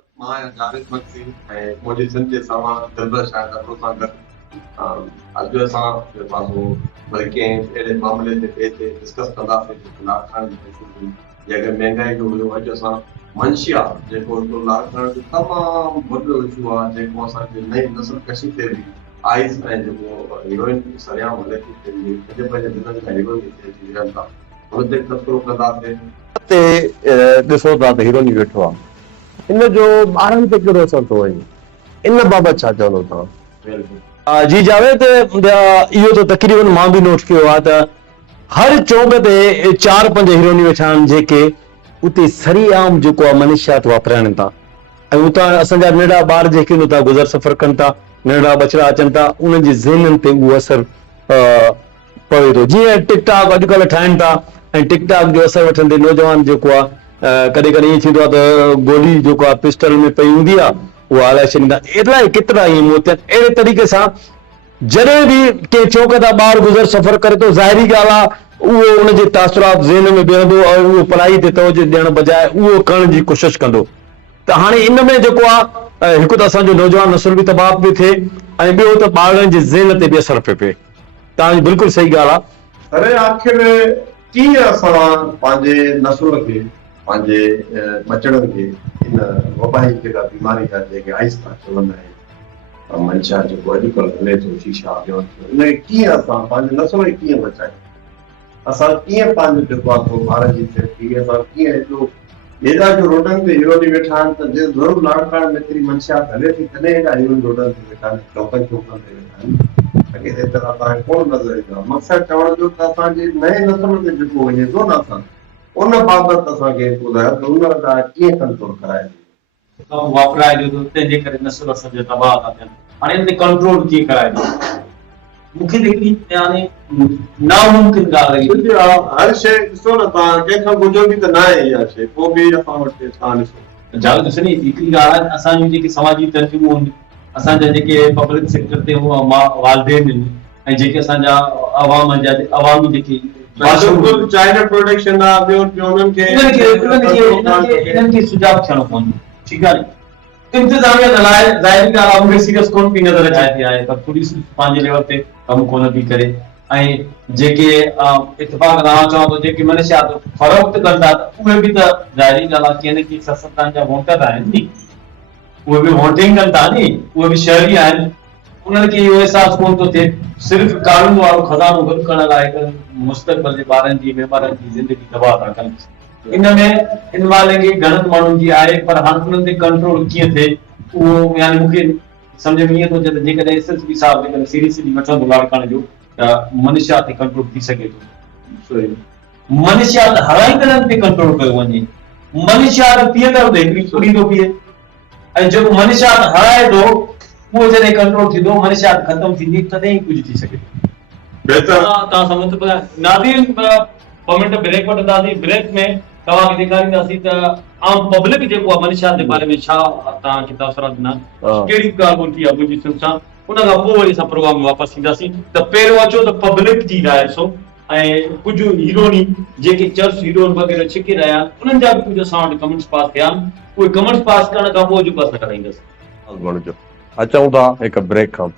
मां आहियां जावेद मक्सी ऐं मुंहिंजी सिंध जे साम्हूं दिलबर शायदि अब्रो सां गॾु अॼु असां वरी कंहिं अहिड़े मामले ते डिस्कस कंदासीं जेको लाड़काणे जी इशू हुई जंहिंखे महांगाई जो हुयो। अॼु असां मंशिया जेको हिकिड़ो लाड़काणे जो तमामु वॾो इशू आहे जेको असांजी नई नस्ल कशी ते बि आइस ऐं जेको हीरोइन सरियाम हले थी पंहिंजे पंहिंजे दिलनि खां हीरोइन थी रहनि था हुन ते तस्करो कंदासीं। ॾिसो था त हीरोइन वेठो आहे, इन जो ॿारनि ते कहिड़ो असरु थो वञे, इन बाबति छा चवंदो तव्हां? जी जावेद, इहो त तक़रीबन मां बि नोट कयो आहे त हर चौक ते 4-5 हीरोइनियूं वेठा आहिनि जेके उते सरियाम जेको आहे मनीषियात वापराइनि था ऐं उतां असांजा नंढा ॿार जेके उतां गुज़र सफ़र कनि था, नंढड़ा बचड़ा अचनि था, उन्हनि जी ज़हननि ते उहो असरु पवे थो। जीअं टिकटॉक अॼुकल्ह ठाहिनि था ऐं टिकटॉक जो असरु वठंदे नौजवान जेको आहे कॾहिं कॾहिं ईअं थींदो आहे त गोली जेको आहे पिस्टल में पई हूंदी आहे उहा हलाए छॾींदा। अहिड़ा केतिरा ईअं मौत आहिनि। अहिड़े तरीक़े सां जॾहिं बि कंहिं चौक तां ॿार गुज़र सफ़र करे थो, ज़ाहिरी ॻाल्हि आहे उहो उनजे तासुरात ज़हन में बीहंदो और उहो पढ़ाई ते तवजो ॾियण बजाए उहो करण जी कोशिशि कंदो। त हाणे इन में जेको आहे हिकु त असांजो नौजवान नस्ल बि तबाह पई थिए ऐं ॿियो त ॿारनि जे ज़हन ते बि असरु पियो पए। तव्हांजी बिल्कुलु सही ॻाल्हि आहे। अरे आख़िर कीअं असां पंहिंजे नस्ल खे पंहिंजे बचड़नि खे इन वबाई जेका बीमारी आहे जेके आइस था चवंदा आहिनि मंशा जेको अॼुकल्ह हले थो शीशा उनखे कीअं असां पंहिंजे नस्ल खे कीअं बचायूं, असां कीअं पंहिंजो जेको आहे ॿारनि जी सेफ्टी असां कीअं एतिरो हेॾा जो रोडनि ते हीरोइन वेठा आहिनि त जे ज़रूरु लाड़काणे में एतिरी मंशियात हले थी तॾहिं हेॾा हीरोइन रोडनि ते वेठा आहिनि, चौकनि चौकनि ते वेठा आहिनि। अॻे ते तरह तव्हांखे कोन नज़र ईंदो आहे। मक़सदु चवण जो त असांजे नए नस्ल ते जेको वञे थो न असां उन बाबति असांखे ॿुधायो त हुन लाइ कीअं कंट्रोल कराए वापराइजो थो तंहिंजे करे नस्ल असांजा तबाह था थियनि। हाणे हिन ते कंट्रोल कीअं कराइजो? मूंखे त हिकिड़ी यानी नामुमकिन ॻाल्हि लॻी। हर शइ ॾिसो न तव्हां कंहिंखां घुरिजो बि त न आहे इहा शइ, पोइ बि असां वटि तव्हां ॾिसो जावेद ॾिसणी हिकिड़ी ॻाल्हि आहे असांजूं जेके समाजी तंज़ीमूं आहिनि, असांजा जेके पब्लिक सेक्टर ते वालदेन आहिनि ऐं जेके असांजा अवामी जेके चाइल्ड प्रोटेक्शन आहे उन्हनि खे सुझाव थियणो पवंदो। ठीकु आहे नी? इंतज़ामिया हलाए ज़ाहिरी ॻाल्हि आहे मूंखे सीरियस कोन पई नज़र अचे थी आहे पर पुलिस पंहिंजे लेवल ते कमु कोन थी करे ऐं जेके इतफ़ाक़ तव्हां चओ थो जेके मनशियात फ़रोख़्त कनि था उहे बि त ज़ाहिरी ॻाल्हि आहे की न की सत्तान जा वोटर आहिनि नी, उहे बि वोटिंग कनि था नी, उहे बि शहरी आहिनि। उन्हनि खे इहो अहसासु कोन थो थिए सिर्फ़ु कानून वारो खज़ानो गॾु करण लाइ मुस्तक़बिल जे ॿारनि जी महिमाननि जी ज़िंदगी तबाह था कनि। इन में इन महिल घणनि माण्हुनि जी आहे पर हाणे उन्हनि ते कंट्रोल कीअं थिए उहो यानी मूंखे सम्झ में ईअं थो अचे त जेकॾहिं एसएसपी साहिबु जेकॾहिं सीरियसली वठंदो लाड़काणे जो त मनीषियात ते कंट्रोल थी सघे थो। मनीषियात हराईंदड़नि ते कंट्रोल कयो वञे। मनीषियात पीअंदड़ त हिकिड़ी कुड़ी थो पीए ऐं जेको मनीषियात हराए थो उहो जॾहिं कंट्रोल थींदो मनीषियात ख़तम थींदी तॾहिं ई कुझु थी सघे थो। तव्हां सम्झ नाज़रीन ॿ मिंट ब्रेक वठंदासीं। ब्रेक में तव्हांखे ॾेखारींदासीं त आम पब्लिक जेको आहे मनीषियात जे बारे में छा तव्हांखे तासुरात ॾिना, कहिड़ी ॻाल्हि ॿुधी आहे मुंहिंजी सिम सां, उन खां पोइ वरी असां प्रोग्राम में वापसि ईंदासीं। त पहिरियों अचो त पब्लिक जी राय ॾिसो ऐं कुझु हीरोनी जेके चर्च हीरोइन वग़ैरह छिके रहिया आहिनि उन्हनि जा बि कुझु असां वटि कमेंट्स पास थिया आहिनि। उहे कमेंट्स पास करण खां पोइ जेको असां कराईंदासीं। अचूं था हिकु ब्रेक खां।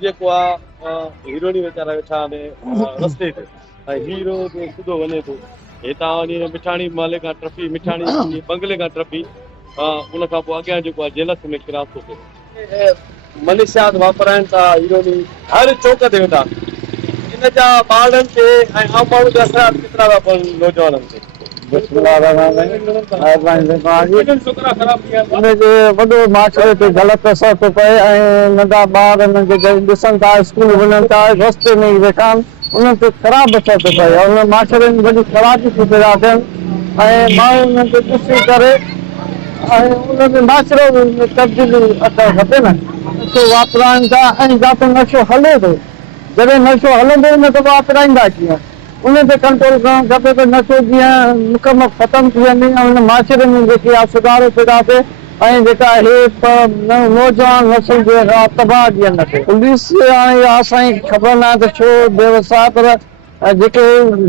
जेको आहे हीरोनी वीचारा वेठा आहिनि रस्ते ते ऐं हीरो सिधो वञे थो हितां वञी मिठाणी माले खां टपी मिठाणी बंगले खां टपी उन खां पोइ अॻियां जेको आहे जेलस में क्रॉस थो थिए। मनीषियात वापराइनि था हीरोनी हर चौक ते वेठा। इन जा ॿारनि ते ऐं आम माण्हू जा असरात केतिरा था पवनि नौजवाननि ते? वॾो माशरे ते ग़लति असर थो पए ऐं नंढा ॿार ॾिसनि था स्कूल वञनि था रस्ते में ई वेठा आहिनि उन्हनि ते ख़राबु असर थो पए। उन माशरे में वॾी ख़राबी थी पैदा थियनि ऐं माण्हुनि खे ॾिसी करे ऐं उनमें माशरो तब्दीली अचणु खपे न। नशो वापराइनि था ऐं जिते नशो हले थो, जॾहिं नशो हलंदो ई न त वापराईंदा कीअं? उन ते कंट्रोल करणु खपे त नशो जीअं मुकमल ख़तमु थी वञे ऐं उन माशरे में जेकी आहे सुधारो पैदा थिए ऐं जेका हे नौजवान नस्ल जे तबाह ॾियनि न थिए। पुलिस हाणे असांजी ख़बर न आहे त छो व्यवस्था, पर जेके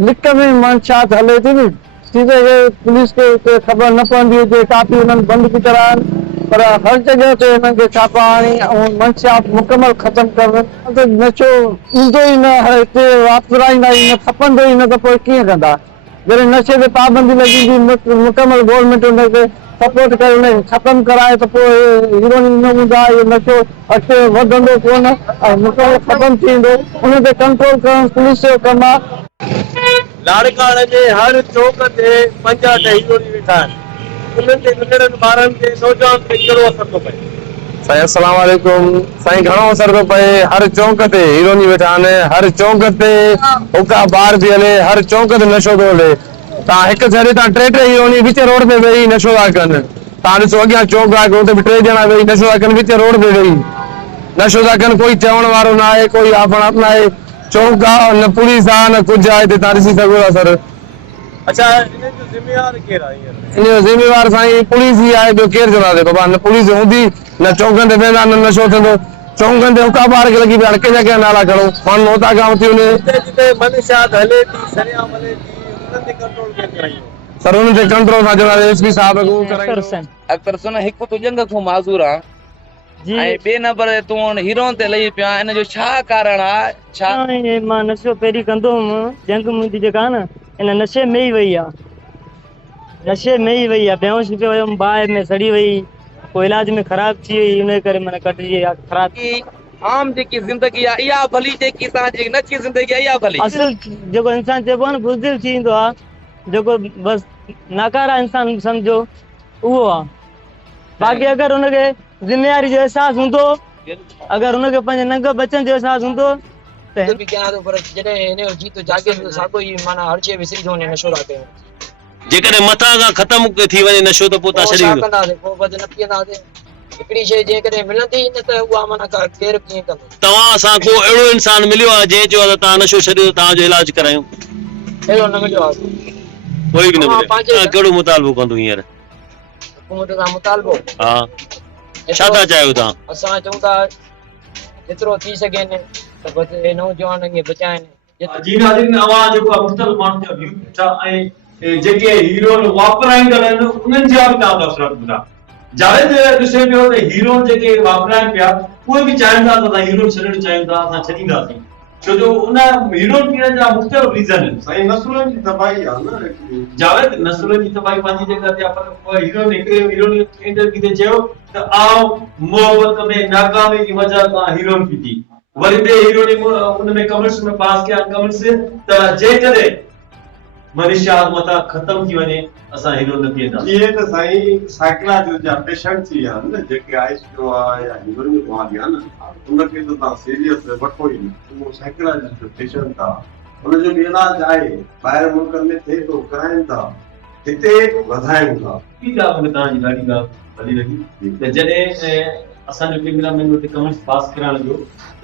लिक में मंशात हले थी न, सीधे पुलिस खे ख़बर न पवंदी हुजे, काफ़ी उन्हनि बंदि बि कराइनि, पर हर जॻह ते हिननि खे छापा हणी ऐं मंशात मुकमल ख़तमु करणु त नशो ईंदो ई न, हिते वापराईंदा ई न, खपंदो ई न त पोइ कीअं कंदा? जॾहिं नशे ते पाबंदी लॻी मुकमल गवर्नमेंट हुनखे सपोर्ट करे हुनखे ख़तमु कराए त पोइ हीरोइन न हूंदा, इहो नशो अॻिते वधंदो कोन ऐं मुकमल ख़तमु थींदो। उन ते कंट्रोल करणु पुलिस जो कमु आहे। लाड़काणे जे हर चौक ते 5-8 हीरोइन वेठा आहिनि। उन्हनि ते नंढड़नि ॿारनि ते नौजवान ते कहिड़ो असर थो पए? साईं अस्सलाम वालेकुम। साईं घणो असर थो पए? हर चौक ते हीरोइन वेठा आहिनि, हर चौक ते हुका बार थी हले, हर चौक ते नशो थो हले। तव्हां हिकु छॾे तव्हां 3 हीरोइन विच रोड ते वेही नशो था कनि। तव्हां ॾिसो अॻियां चौक आहे, हुते बि 3 ॼणा वेही नशो था कनि, विच रोड ते वेही नशो था कनि। कोई चवण वारो न आहे, कोई आपण न आहे। चौक आहे, न पुलिस आहे, न कुझु आहे, हिते तव्हां ॾिसी सघो था सर। अच्छा, इन जो ज़िम्मेवार केरु आहे? इन जो ज़िम्मेवार साईं पुलिस ई आहे, ॿियो केरु चवंदासीं? बाबा न पुलिस हूंदी न चौकनि ते वेंदा, न नशो थींदो। चौकनि ते हुका ॿार खे लॻी पिया, कंहिंजा कंहिंजा नाला खणो, माण्हू हुतां खां उथी वञे। जिते मंशात हले थी, सरेआम हले थी, उन्हनि ते कंट्रोल कीअं कराईंदो? सर उन्हनि ते कंट्रोल सां चवंदा एसपी साहब को कराईंदो। अख्तर सुन हिकु तूं जंग खां माज़ूर आहे जी ऐं ॿिए नंबर ते तूं हीरो ते लही पियो आहे, इन जो छा कारण आहे? छा मां नशो पहिरीं कंदो हुउमि, जंग मुंहिंजी जेका आहे न इन नशे में ई वई आहे, नशे में ई वई आहे। बेहोश थी पियो हुयुमि, बाहि में सड़ी वई, पोइ इलाज में ख़राब थी वई, उन करे माना कटिजी वई, ख़राब की आम जेकी ज़िंदगी आहे इहा भली, जेकी तव्हांजी नची ज़िंदगी आहे इहा भली? असुल जेको इंसान चइबो आहे न बुज़दिल थी ईंदो आहे, जेको बसि नाकारा इंसान सम्झो उहो आहे। बाक़ी अगरि हुनखे ज़िम्मेवारी जो अहसासु हूंदो, अगरि हुनखे पंहिंजे नंग बचनि जो अहसासु हूंदो त बि कयां थो, पर जॾहिं हिन जो जीत जागे थो साॻियो ई माना हर शइ विसरी थो वञे, नशो था कयूं। जेकॾहिं मथां खां ख़तमु थी वञे नशो त पोइ तव्हां छॾींदो? कंदासीं, पोइ बस न पीअंदासीं। हिकिड़ी शइ जेकॾहिं मिलंदी न त उहा माना केरु कीअं कंदो? तव्हां सां को अहिड़ो इंसान मिलियो आहे जंहिं चयो आहे त तव्हां नशो छॾियो, तव्हांजो इलाज करायूं? अहिड़ो न मिलियो आहे, कोई बि न मिलियो। तव्हां कहिड़ो मुतालबो कंदो हींअर? हुकूमत सां मुतालबो हा, छा था चाहियो तव्हां? असां चऊं था जेतिरो थी सघे त बसि नौजवान खे बचाइनि। जी नाज़रीन, अवां जेको आहे मुख़्तलिफ़ माण्हुनि जा व्यू ॾिठा ऐं जेके हीरो वापराईंदड़ आहिनि उन्हनि जा बि तव्हां तबसरा ॿुधा। जावेद ॾिसे पियो त हीरो जेके वापराइनि पिया उहे बि चाहिनि था त असां हीरो छॾणु चाहियूं था, असां छॾींदासीं, छो जो उन हीरो पीअण जा मुख़्तलिफ़ रीज़न आहिनि। साईं नस्लनि जी तबाही आहे न जावेद, नस्लनि जी तबाही पंहिंजी जॻह ते आहे, पर हीरो हिकिड़े हीरो इंटरव्यू ते चयो त आउं मोहबत में नाकामी जी वजह सां हीरो पी थी। वरी ॿिए हीरो ने उन में कमर्स में पास किया कमर्स त जेकॾहिं मनीषात मथां ख़तम थी वञे असां हीरो न पीअंदा। इहे त साईं साइकोलॉजी जा पेशेंट थी विया आहिनि न, जेके आइस जो आहे या हीरोइन जो आहे न, उनखे त तव्हां सीरियस वठो ई न, उहो साइकोलॉजी जो पेशेंट आहे, उनजो बि इलाज आहे, ॿाहिरि मुल्कनि में थिए थो, कराइनि था, हिते वधायूं था। ॿी ॻाल्हि तव्हांजी ॾाढी ॻाल्हि भली लॻी त जॾहिं असांजो कैमरामैन उते कमेंट्स पास कराइण जो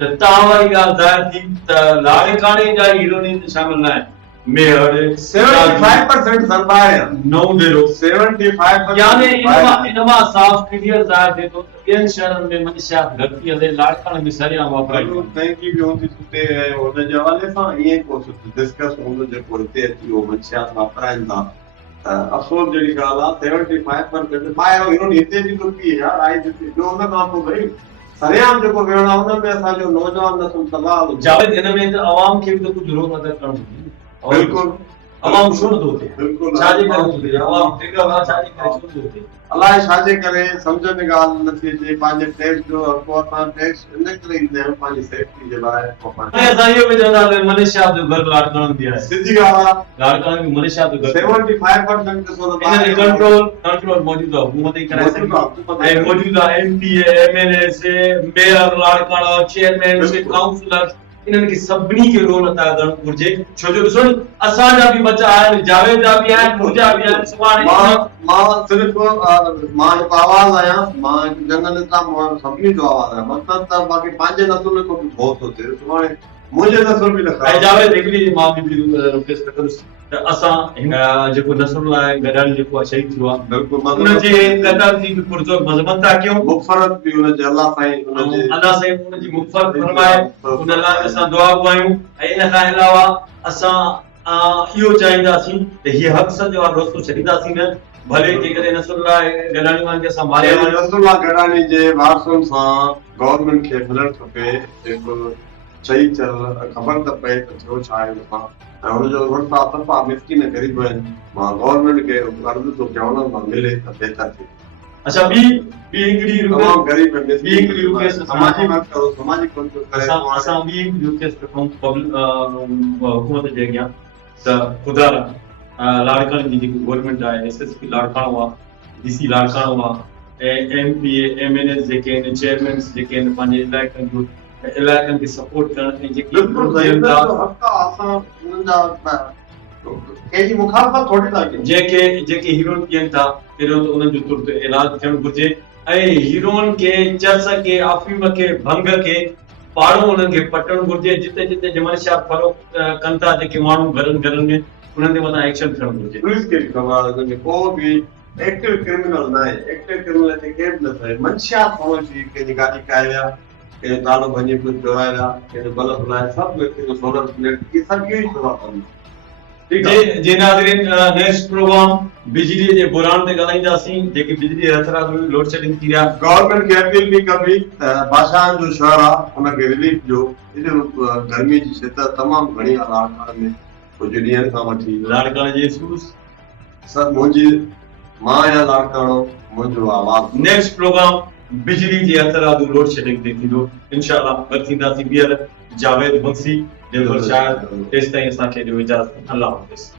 त तव्हां वारी ॻाल्हि ज़ाहिर थी त लाड़काणे जा हीरोइन शामिल न आहिनि। मेयर 75% ज़नबार नौ डेरो 75% यानी इनमां साफ़ क्लियर ज़ाहिर थिए थो त ॿियनि शहरनि में मंशात घटि थी हले, लाड़काणे में सरेआम वापराई तंहिंजी बि हूंदी उते हुन जे हवाले सां ईअं को डिस्कस हूंदो जेको हिते अची उहो मंशात वापराइनि था। अफ़सोस जहिड़ी ॻाल्हि आहे 75% ॿाहिरि हीरो हिते बि थो पीए यार, आई हिते ॿियो हुन खां पोइ भई सरेआम जेको वेहणो आहे हुन में असांजो नौजवान नस्ल तबाह। जावेद, हिन में त अवाम खे बि त कुझु रोल अदा करणो घुरिजे। बिल्कुलु अवाम छो नथो थिए? बिल्कुलु छाजे करे नथो थिए? अवाम छाजे करे छो नथो थिए? अलाए छाजे करे सम्झ में ॻाल्हि नथी अचे। पंहिंजे टैक्स जो हक़ असां टैक्स इन करे ईंदा आहियूं पंहिंजी सेफ्टी जे लाइ। असां इहो बि चवंदासीं मनीषात जो घर लाड़काणे में आहे, सिधी ॻाल्हि आहे, लाड़काणे में मनीषात जो घर 75% ॾिसो त इन ते कंट्रोल मौजूद आहे, हुकूमत ई कराए सघे ऐं मौजूद आहे एमपी एमएलए से मेयर लाड़काणा चेयरमैन से काउंसलर इन्हनि खे सभिनी खे रोल अदा करणु घुरिजे छो जो ॾिसो नी असांजा बि बच्चा आहिनि जावेद जा बि आहिनि मुंहिंजा बि आहिनि सुभाणे मां सिर्फ़ु मां हिकु आवाज़ आहियां मां हिकु जर्नलिस्ट आहियां मां सभिनी जो आवाज़ आहियां मतिलबु त बाक़ी पंहिंजे नसुल खां बि भउ थो थिए सुभाणे मुंहिंजे नसुल बि न ऐं जावेद हिकिड़ी मां बि रिक्वेस्ट कंदुसि त असां हिन जेको नसुल आहे गॾाणी जेको आहे शहीद थियो आहे बिल्कुलु उनजे क़दर जी बि पुरजोर मज़मत था कयूं मुग़फ़रत बि हुनजे अलाह साईं हुनजे अल्लाह साईं उनजी मुग़फ़रत फरमाए उन लाइ असां दुआ घुरायूं ऐं इन खां अलावा असां इहो चाहींदासीं त हीअ हक़ जो रस्तो छॾींदासीं न भले जेकॾहिं नसरुल्लाह गॾाणी वारनि खे असां मारिया नसरुल्लाह गॾाणी जे वारसुनि सां गवर्नमेंट खे मिलणु खपे जेको सही चल ख़बर त पए त थियो छा आहे हुन सां ऐं हुनजो वरिता सफ़ा मिसकिन ग़रीब आहिनि मां गवर्नमेंट खे अर्ज़ु थो कयां हुननि सां मिले त बहितर थिए अच्छा ॿी हिकिड़ी तमामु ग़रीब हिकिड़ी रिक्वेस्ट समाजी वर्क करो सामाजिक कमु करे असां ॿी रिक्वेस्ट रखूं हुकूमत जे अॻियां त ख़ुदा लाड़काणे जी जेकी गवर्नमेंट आहे SSP लाड़काणो आहे DC लाड़काणो आहे ऐं MP MNS जेके आहिनि चेयरमैन जेके आहिनि पंहिंजे इलाइक़नि खे सपोर्ट करण ऐं जेकी जेके हीरोइन पीअनि था पहिरियों त उन्हनि जो तुर्त इलाज थियणु घुरिजे ऐं हीरोइन खे चर्स खे अफ़ीम खे भंग खे पाड़ो उन्हनि खे पटणु घुरिजे जिते जिते मनशा फरोख्त कनि था जेके माण्हू घरनि में उन्हनि ते मथां एक्शन थियणु घुरिजे पुलिस खे बि ख़बर आहे को बि एक्टिव क्रिमिनल न आहे एक्टिव क्रिमिनल ते केर बि न थिए मनशा थोरो सी कंहिंजी गाॾी काए विया कंहिंजो तालो भञी कुझु चोराए विया कंहिंजो बल्ब लाइ सभु व्यक्ति जो सोलर प्लेट इहे सभु इहो ई सवाल कनि जे नाज़रीन नेक्स्ट प्रोग्राम बिजली जे बुरान ते ॻाल्हाईंदासीं जेकी बिजली हथ रात में लोड शेडिंग थी रहा गवर्नमेंट खे अपील बि कबी त बादशाहनि जो शहर आहे हुनखे रिलीफ ॾियो एॾो गर्मी जी शिदत तमामु घणी आहे लाड़काणे में कुझु ॾींहंनि खां वठी लाड़काणे जे सूस सभु मुंहिंजी मां या लाड़काणो मुंहिंजो आवाज़ नेक्स्ट प्रोग्राम बिजली जे हथ रात लोड शेडिंग ते थींदो इंशाअल्लाह वर थींदासीं ॿीहर जावेद बंसी दिलबर शायर तेसिताईं असांखे ॾियो इजाज़त अल्लाह हाफ़िज़।